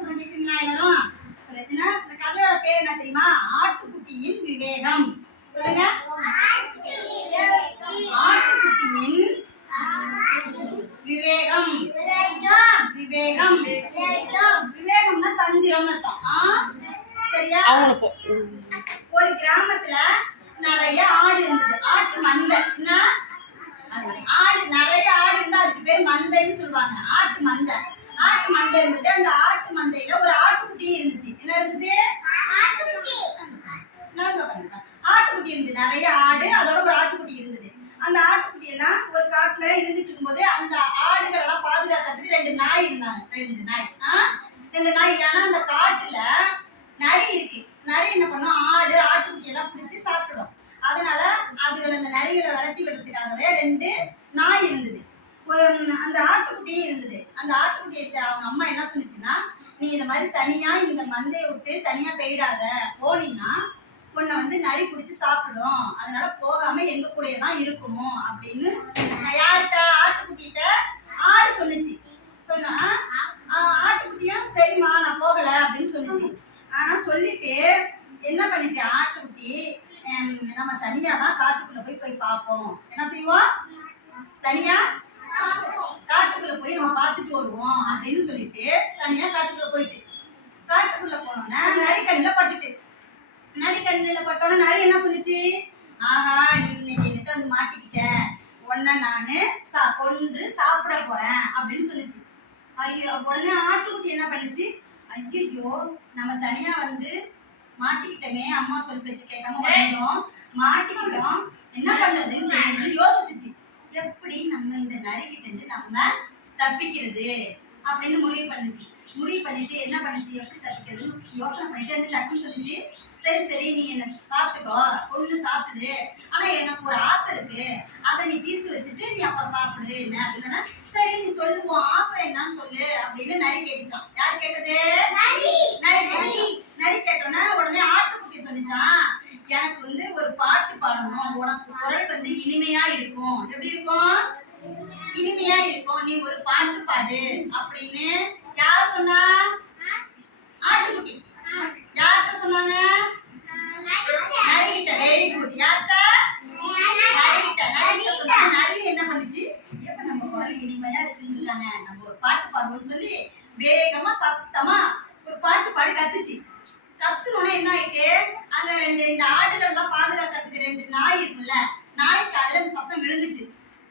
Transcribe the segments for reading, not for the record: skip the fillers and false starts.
சொல்றேன் கேக்குறீங்களா எல்லாரும்? இந்த கதையோட பேர் என்ன தெரியுமா? ஆட்டுக்குட்டியின் விவேகம். சொல்லுங்க. ஆட்டுக்குட்டியின் விவேகம். விவேகம் விவேகம்னா தந்திரம்னு அர்த்தம். சரியா? ஒரு கிராமத்துல நிறைய ஆடு இருந்தது. ஆட்டு மந்தை. என்ன ஆடு? நிறைய ஆடு இருந்தா அதுக்கு பேர் மந்தைன்னு சொல்லுவாங்க. ஆட்டு மந்தை. ஆட்டு மந்தை இருந்தது. அந்த ஆட்டு மந்தையில ஒரு ஆட்டுக்குட்டி இருந்துச்சு. என்ன இருந்தது? ஆட்டுக்குட்டி இருந்தது. நிறைய ஆடு, அதோட ஒரு ஆட்டுக்குட்டி இருந்தது. அந்த ஆட்டுக்குட்டி எல்லாம் ஒரு காட்டுல இருந்துட்டு இருக்கும்போது அந்த ஆடுகள் எல்லாம் பாதுகாக்கிறதுக்கு ரெண்டு நாய் இருந்தாங்க. ரெண்டு நாய். ஏன்னா அந்த காட்டுல நரி இருக்கு. நரி என்ன பண்ணும்? ஆடு ஆட்டுக்குட்டி எல்லாம் பிடிச்சி சாப்பிடும். அதனால அதுகள் அந்த நரிகளை விரட்டி விடுறதுக்காகவே ரெண்டு நாய் இருந்தது. அந்த ஆட்டுக்குட்டி இருந்தது. அந்த ஆட்டுக்குட்டியிட்ட அவங்க அம்மா என்ன சொன்னிச்சுன்னா, நீ இந்த மாதிரி தனியா இந்த மந்தையை விட்டு தனியா போயிடாத, போனீங்கன்னா உன்னை வந்து நரி பிடிச்சி சாப்பிடும். அதனால போகாம எங்க கூடயே தான் இருக்கணும் அப்படின்னு யார்கிட்ட? ஆட்டுக்குட்டிகிட்ட ஆடு சொன்னிச்சு. சொன்னா ஆட்டுக்குட்டியும் சரிம்மா நான் போகல அப்படின்னு சொன்னிச்சு. ஆனா சொல்லிட்டு என்ன பண்ணிட்டு ஆட்டுக்குட்டி, நம்ம தனியா தான் காட்டுக்குள்ள போய் பார்ப்போம். என்ன செய்வோம்? தனியா காட்டுக்குள்ள போய் நம்ம பார்த்துட்டு வருவோம் அப்படின்னு சொல்லிட்டு தனியா காட்டுக்குள்ள போயிட்டு, காட்டுக்குள்ள போனோன்னா நரி கண்ணில் பட்டுட்டு, நரி கண்ணில் பட்டோன்னா நரி என்ன சொல்லிச்சு? ஆஹா, நீ இன்னைக்கு என்கிட்ட வந்து மாட்டிக்கிட்ட, உன்னை நானு கொன்று சாப்பிட போறேன் அப்படின்னு சொல்லிச்சு. ஐயோ, உடனே ஆட்டுக்குட்டி என்ன பண்ணுச்சு? ஐயோ, நம்ம தனியா வந்து மாட்டிக்கிட்டோமே, அம்மா சொல் பேச்சு கேட்காம வந்தோம், மாட்டிக்கிட்டோம், என்ன பண்றதுன்னு யோசிச்சுச்சு. எப்படி நம்ம இந்த நரிக்கிட்ட இருந்து நம்ம தப்பிக்கிறது அப்படின்னு முடிவு பண்ணுச்சு. முடிவு பண்ணிட்டு என்ன பண்ணுச்சு? எப்படி தப்பிக்கிறதுன்னு யோசனை பண்ணிட்டு வந்து டக்குன்னு சொல்லிச்சு, சரி நீ என்ன சாப்பிட்டுக்கோ, கொண்டு சாப்பிடு, ஆனா எனக்கு ஒரு ஆசை இருக்கு, அதை நீ தீர்த்து வச்சுட்டு நீ அப்புறம் சாப்பிடு என்ன அப்படின்னா, சரி நீ சொல்லுவோம் ஆசை என்னன்னு சொல்லு அப்படின்னு நரி கேட்டுச்சான். யார் கேட்டது? நரி கேட்டுச்சான். நரி கேட்டோன்னா உடனே ஆட்டுக்குட்டி சொல்லிச்சான், எனக்கு வந்து ஒரு பாட்டு பாடணும், உனக்கு குரல் வந்து இனிமையா இருக்கும். எப்படி இருக்கும்? இனிமையா இருக்கும், நீ ஒரு பாட்டு பாடு அப்படின்னு யார் சொன்னா? ஆட்டுக்குட்டி. யார்கிட்ட சொன்னாங்க? நரிகிட்ட. Very good. யார்கிட்ட? நரிகிட்ட. நரிகிட்ட சொன்னா நரி என்ன பண்ணுச்சு? எப்ப நம்ம குரல் இனிமையா இருக்குன்னு நம்ம ஒரு பாட்டு பாடுவோம்னு சொல்லி வேகமா சத்தமா ஒரு பாட்டு பாடி கத்துச்சு. கத்துனோட என்ன ஆயிட்டு, அங்க ரெண்டு இந்த ஆடுகள் எல்லாம் பாதுகாக்கிறதுக்கு ரெண்டு நாய் இருக்குல்ல, நாய்க்கு அதுல அந்த சத்தம் விழுந்துட்டு,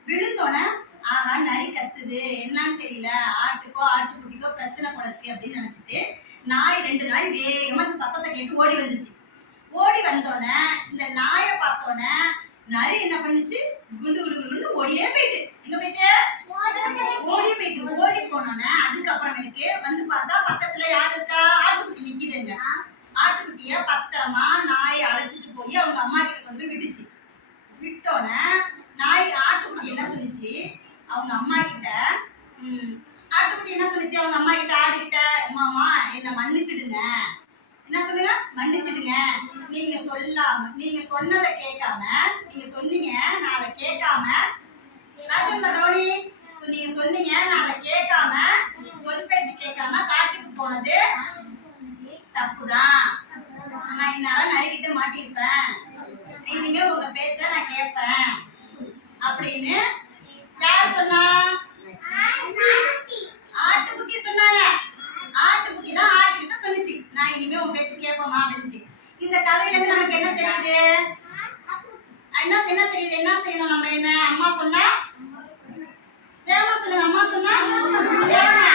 விழுந்தோடனே ஆஹா நரி கத்துது, என்னன்னு தெரியல, ஆட்டுக்கோ ஆட்டுக்குட்டிக்கோ பிரச்சனை போல இருக்கு அப்படின்னு நினைச்சிட்டு ரெண்டு நாய் வேகமா இந்த சத்தத்தை கேட்டு ஓடி வந்துச்சு. ஓடி வந்தோடனே இந்த நாயை பார்த்தோன்னே நரி என்ன பண்ணுச்சு? குண்டு குண்டு குண்டு ஓடியே போயிட்டு. எங்க போயிட்டு? ஓடியே போயிட்டு. ஓடி போனோன்னே அதுக்கப்புறமேலுக்கு வந்து பார்த்தா பக்கத்துல யாரு இருக்கா? ஆட்டுக்குட்டி நிக்குதுங்க. ஆட்டுக்குட்டிய பத்திரமா நாயை அழைச்சிட்டு போய் அவங்க அம்மா கிட்ட கொண்டு போய் விட்டுச்சு. விட்டோன்னே ஆட்டுக்குட்டி என்ன சொல்லிச்சு அவங்க அம்மா கிட்ட? ஆட்டுக்குட்டி என்ன சொல்லிச்சு அவங்க அம்மா கிட்ட? ஆடுகிட்ட, அம்மா என்னை மன்னிச்சுடுங்க. என்ன சொல்லுங்க? மன்னிச்சுடுங்க. நீங்க சொன்னதை கேட்காம, நீங்க சொன்னீங்க நான் அதை கேட்காம, கவனி, நீங்க சொன்னீங்க நான் அதை கேட்காம, சொல் பேச்சு கேட்காம காட்டுக்கு போனது தப்புதான். நான் இந்நேரம் நரிக்கிட்ட மாட்டிருப்பேன். இனிமே உங்க பேச்ச நான் கேட்பேன் அப்படின்னு யார் சொன்னா? ஆட்டுக்குட்டி சொன்னாங்க. ஆட்டுக்குட்டி தான் ஆட்டுக்கிட்ட சொன்னிச்சு, நான் இனிமே உன் பேச்சு கேட்போமா அப்படின்னுச்சு. இந்த கதையில இருந்து நமக்கு என்ன தெரியுது? என்ன தெரியுது? என்ன செய்யணும் நம்ம இனிமே? அம்மா சொன்னா வேகமா சொல்லுங்க. அம்மா சொன்னா வேகமா.